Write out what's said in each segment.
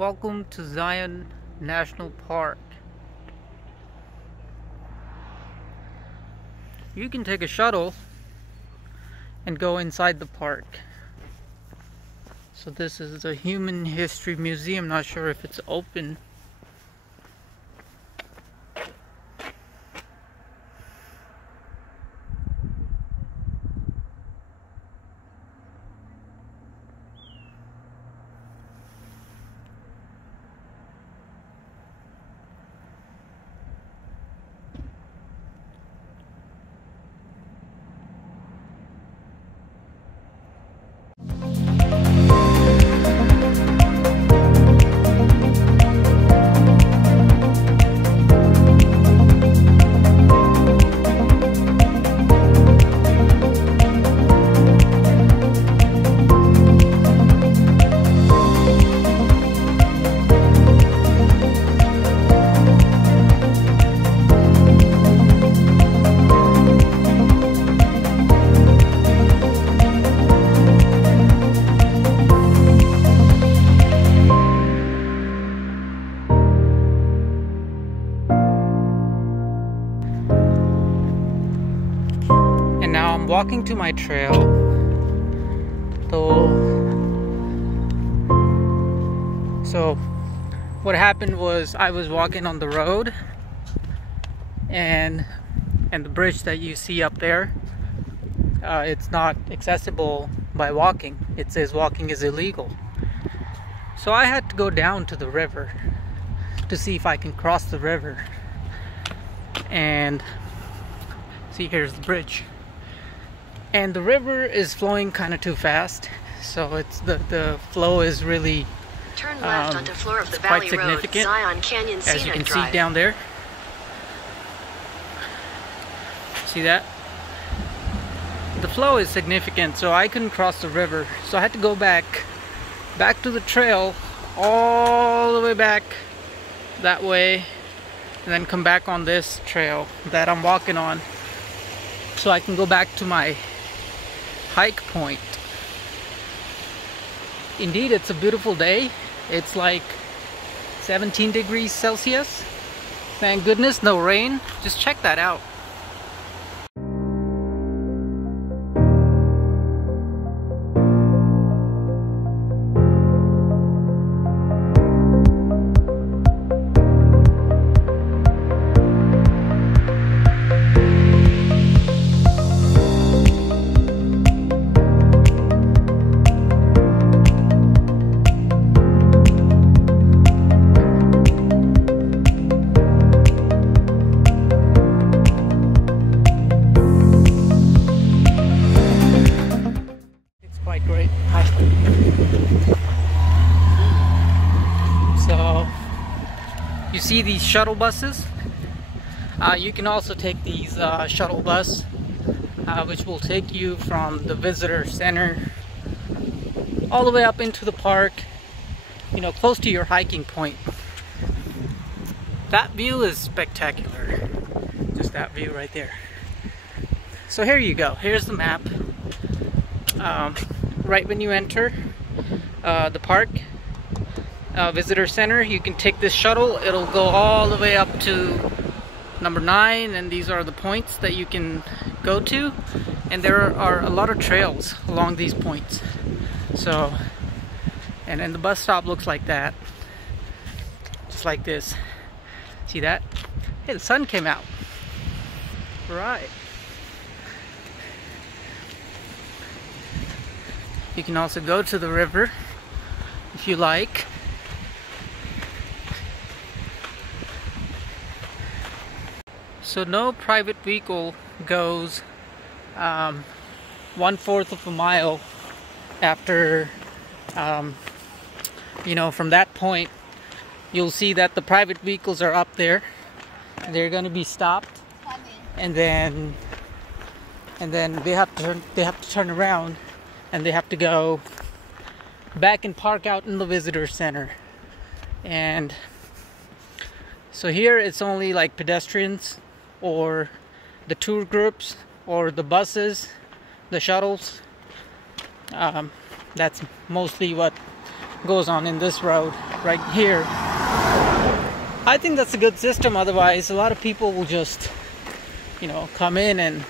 Welcome to Zion National Park. You can take a shuttle and go inside the park. So this is the Human History Museum. Not sure if it's open. And now I'm walking to my trail. So what happened was I was walking on the road, and the bridge that you see up there, it's not accessible by walking. It says walking is illegal. So I had to go down to the river to see if I can cross the river. And see, here's the bridge. And the river is flowing kind of too fast, so it's the flow is really turn left onto floor of the quite Valley significant, Road, Zion Canyon as you can Drive. see down there. See that? The flow is significant, so I couldn't cross the river. So I had to go back to the trail, all the way back that way, and then come back on this trail that I'm walking on, so I can go back to my hike point. Indeed, it's a beautiful day. It's like 17 degrees Celsius. Thank goodness, no rain. Just check that out. Quite great. So you see these shuttle buses. You can also take these shuttle bus, which will take you from the visitor center all the way up into the park, you know, close to your hiking point. That view is spectacular. Just that view right there. So here you go. Here's the map. Right when you enter the park visitor center, you can take this shuttle. It'll go all the way up to number 9, and these are the points that you can go to, and there are a lot of trails along these points. So, and then the bus stop looks like that, just like this. See that? Hey, the sun came out. Right. You can also go to the river if you like. So no private vehicle goes 1/4 of a mile after, you know, from that point. You'll see that the private vehicles are up there. They're going to be stopped, and then they have to turn around. And they have to go back and park out in the visitor center. And so here it's only like pedestrians or the tour groups or the buses, the shuttles. That's mostly what goes on in this road right here. I think that's a good system. Otherwise, a lot of people will just, you know, come in and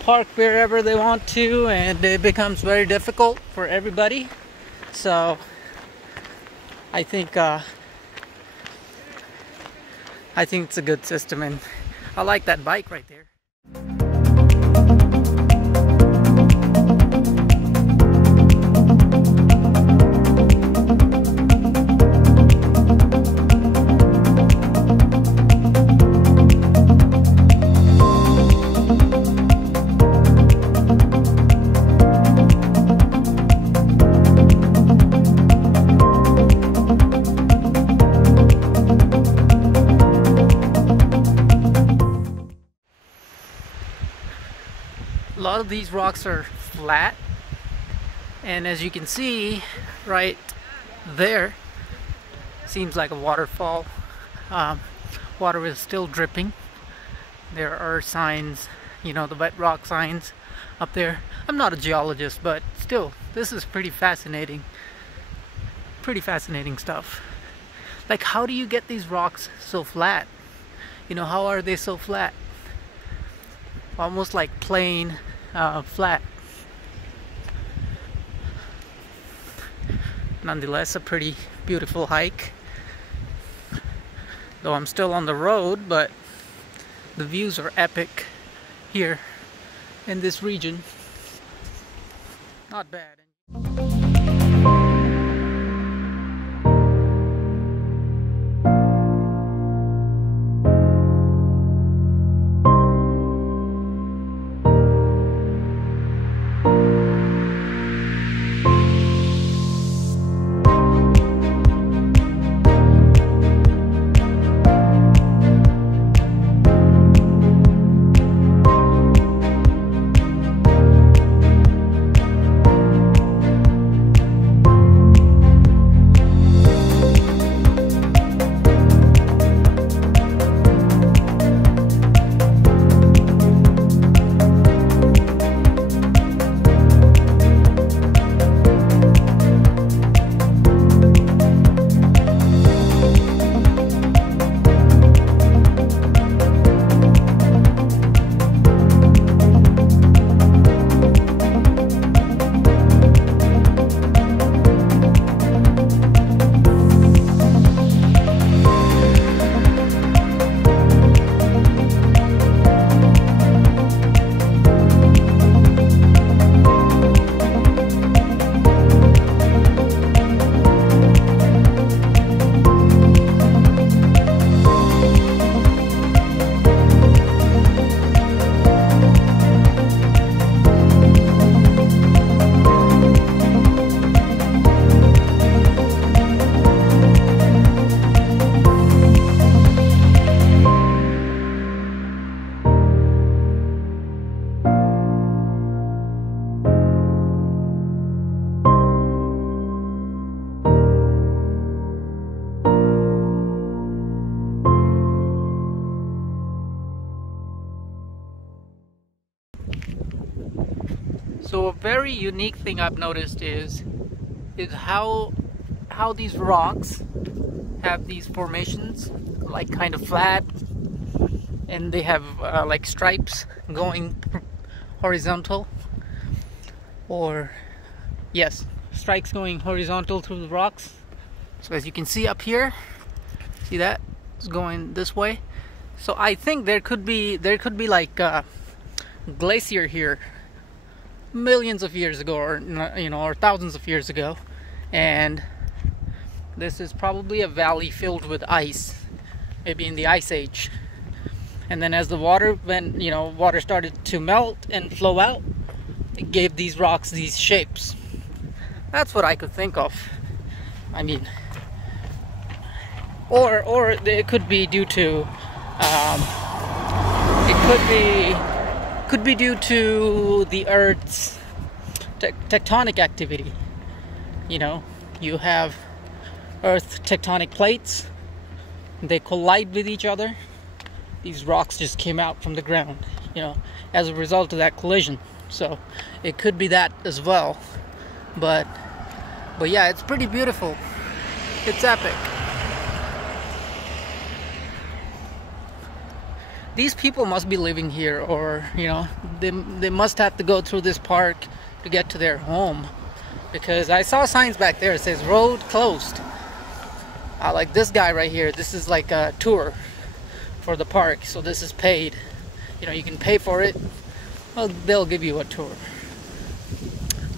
park wherever they want to, and it becomes very difficult for everybody. So I think it's a good system, and I like that bike right there. A lot of these rocks are flat, and as you can see right there, seems like a waterfall. Water is still dripping. There are signs, you know, the wet rock signs up there. I'm not a geologist, but still, this is pretty fascinating stuff. Like, how do you get these rocks so flat? You know, how are they so flat? Almost like plain flat. Nonetheless, a pretty beautiful hike. Though I'm still on the road, but the views are epic here in this region. Not bad. So a very unique thing I've noticed is how these rocks have these formations, like kind of flat, and they have like stripes going horizontal, or yes, stripes going horizontal through the rocks. So as you can see up here, see that it's going this way. So I think there could be like a glacier here millions of years ago, or you know, or thousands of years ago, and this is probably a valley filled with ice, maybe in the ice age. And then as the water water started to melt and flow out, it gave these rocks these shapes. That's what I could think of. I mean, or it could be due to it could be due to the Earth's tectonic activity. You know, you have Earth tectonic plates, they collide with each other. These rocks just came out from the ground, you know, as a result of that collision. So it could be that as well. But But yeah, it's pretty beautiful. It's epic. These people must be living here, or you know, they must have to go through this park to get to their home, because I saw signs back there that says road closed. Like this guy right here, this is like a tour for the park, so this is paid. You know, you can pay for it. Well, they'll give you a tour,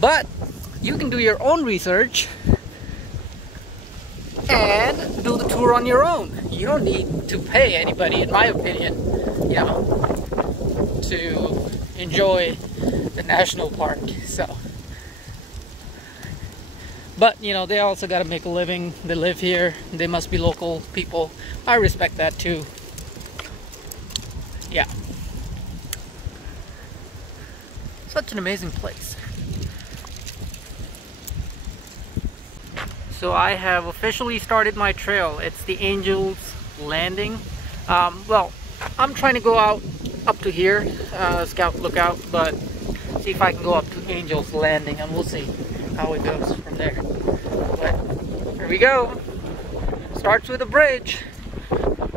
but you can do your own research and do the tour on your own. You don't need to pay anybody, in my opinion, you know, to enjoy the national park. So, but you know, they also got to make a living. They live here. They must be local people. I respect that too. Yeah. Such an amazing place. So I have officially started my trail. It's the Angels Landing. Well, I'm trying to go out up to here, Scout Lookout, but see if I can go up to Angels Landing, and we'll see how it goes from there. But here we go. Starts with a bridge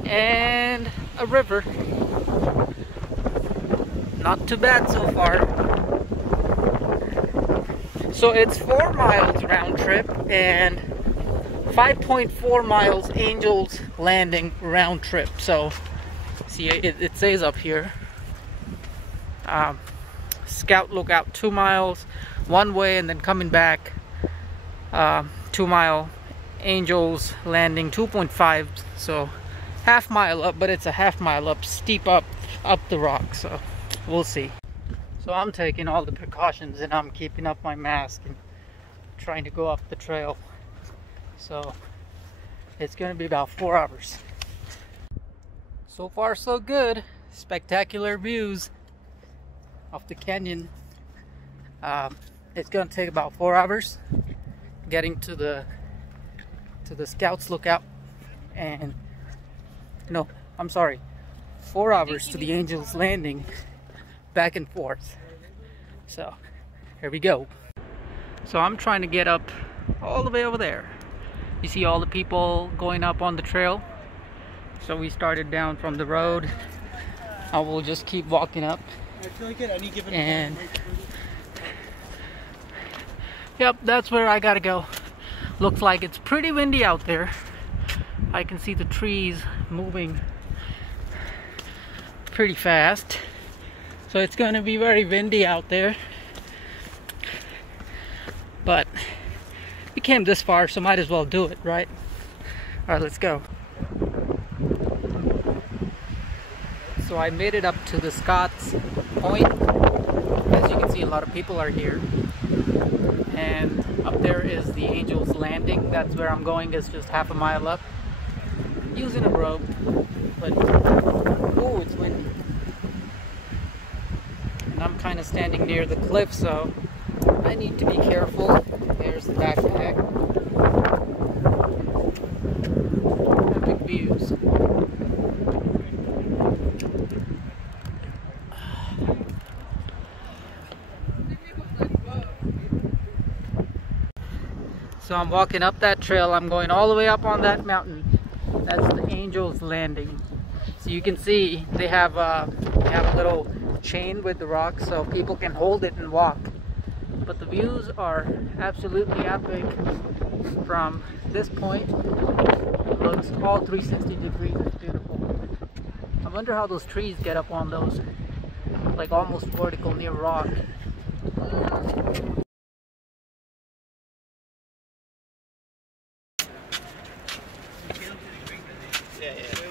and a river. Not too bad so far. So it's 4 miles round trip and 5.4 miles Angels Landing round trip. So see, it says up here, Scout Lookout 2 miles one way, and then coming back 2 mile Angels Landing 2.5, so half mile up, but it's a half mile up, steep up the rock. So we'll see. So I'm taking all the precautions, and I'm keeping up my mask and trying to go up the trail. So it's going to be about 4 hours. So far so good. Spectacular views of the canyon. It's going to take about 4 hours getting to the Scouts Lookout, and no, I'm sorry, 4 hours to the Angels Landing, back and forth. So here we go. So I'm trying to get up all the way over there. You see all the people going up on the trail. So we started down from the road. I will just keep walking up. I feel like at any given and yep, that's where I gotta go. Looks like it's pretty windy out there. I can see the trees moving pretty fast. So it's going to be very windy out there. But we came this far, so might as well do it, right? Alright, let's go. So I made it up to the Scott's Point. As you can see, a lot of people are here. And up there is the Angels Landing. That's where I'm going. It's just half a mile up. Using a rope. But, oh, it's windy. I'm kind of standing near the cliff, so I need to be careful. There's the backpack. Epic views. So I'm walking up that trail. I'm going all the way up on that mountain. That's the Angels Landing. So you can see they have a little chain with the rock so people can hold it and walk. But the views are absolutely epic from this point. It looks all 360 degrees. It's beautiful. I wonder how those trees get up on those, like almost vertical near rock.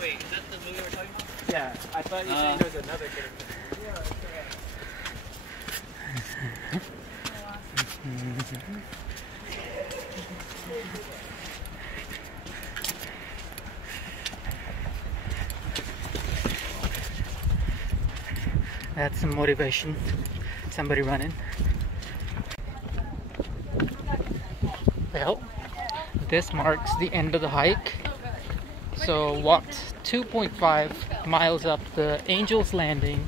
Wait, is that the movie we're talking about? Yeah, I thought you said there was another character. Yeah, that's correct. That's some motivation. Somebody running. Well, this marks the end of the hike. So walked 2.5 miles up the Angels Landing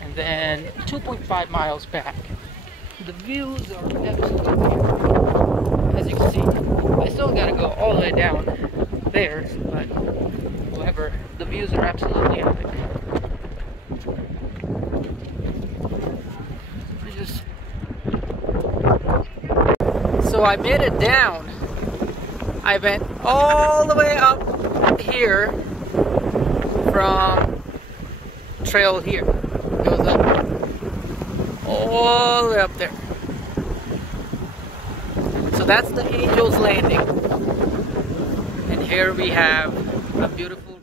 and then 2.5 miles back. The views are absolutely beautiful. As as you can see. I still gotta go all the way down there, but however, the views are absolutely epic. So I made it down. I went all the way up here from trail here. Goes up all the way up there. So that's the Angel's Landing. And here we have a beautiful river.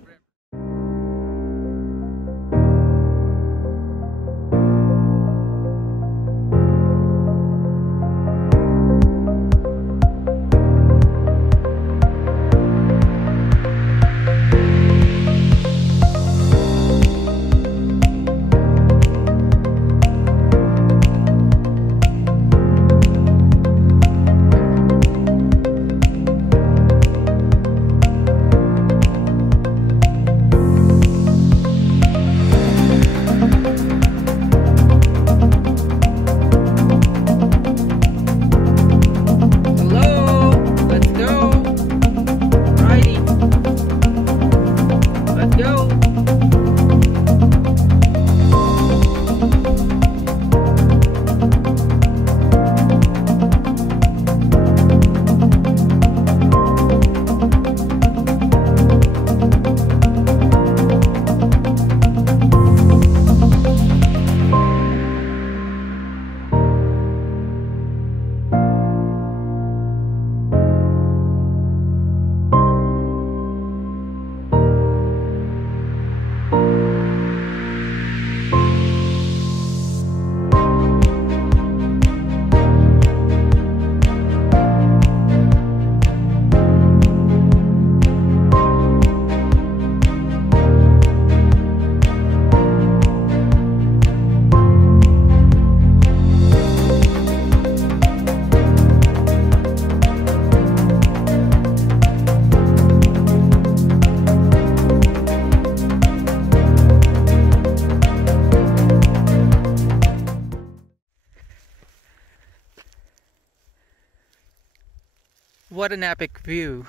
What an epic view.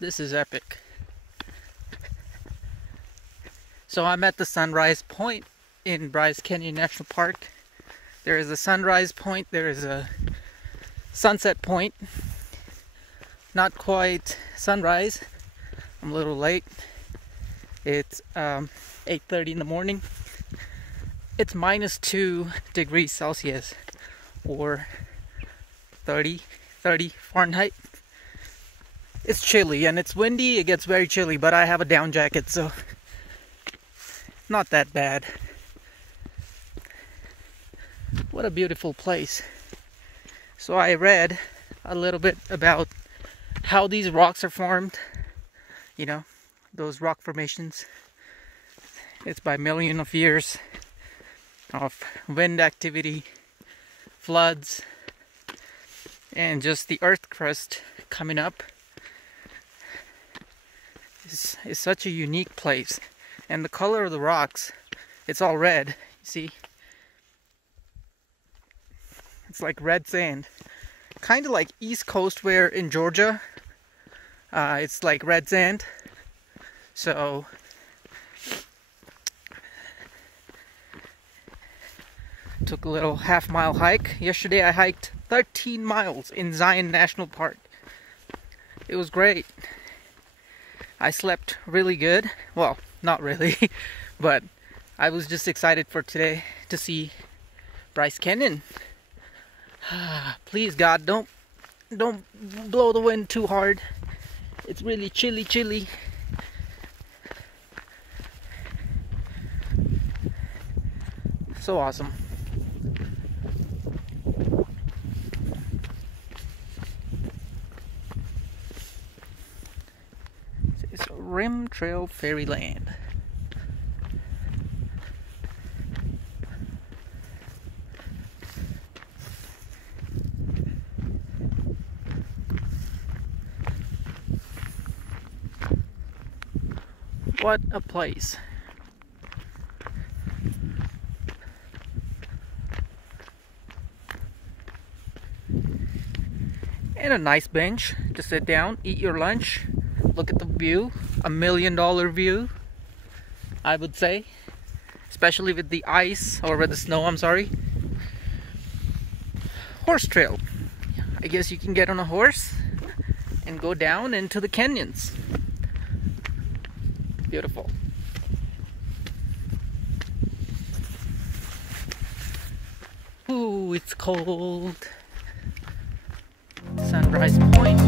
This is epic. So I'm at the Sunrise Point in Bryce Canyon National Park. There is a sunrise point, there is a sunset point. Not quite sunrise. I'm a little late. It's 8:30 in the morning. It's -2 degrees Celsius or 30 Fahrenheit. It's chilly and it's windy. It gets very chilly, but I have a down jacket, so not that bad. What a beautiful place. So I read a little bit about how these rocks are formed. You know, those rock formations. It's by millions of years of wind activity, floods, and just the earth crust coming up. Is such a unique place. And the color of the rocks, it's all red, you see? It's like red sand. Kind of like East Coast, where in Georgia, it's like red sand. So took a little half-mile hike. Yesterday I hiked 13 miles in Zion National Park. It was great. I slept really good. Well, not really, but I was just excited for today to see Bryce Canyon. Please God, don't blow the wind too hard. It's really chilly. So awesome. It's Rim Trail Fairyland. What a place. and a nice bench to sit down, eat your lunch, look at the view. $1 million view, I would say, especially with the ice, or with the snow, I'm sorry. Horse trail. I guess you can get on a horse and go down into the canyons. Beautiful. Ooh, it's cold. Sunrise Point.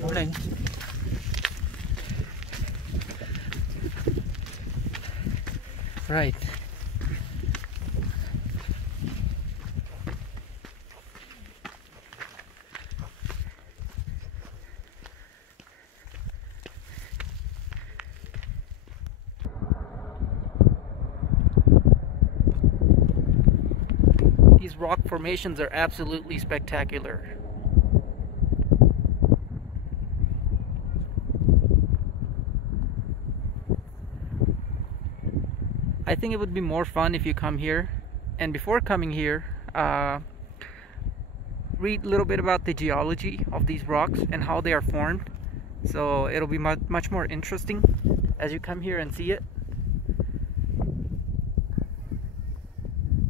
Morning. Right. These rock formations are absolutely spectacular. I think it would be more fun if you come here, and before coming here, read a little bit about the geology of these rocks and how they are formed. So it'll be much more interesting as you come here and see it.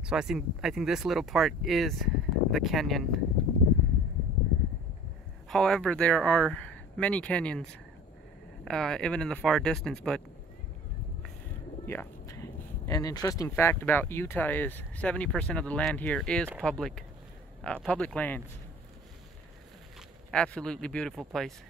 So I think this little part is the canyon. However, there are many canyons, even in the far distance, but yeah. An interesting fact about Utah is 70% of the land here is public lands. Absolutely beautiful place.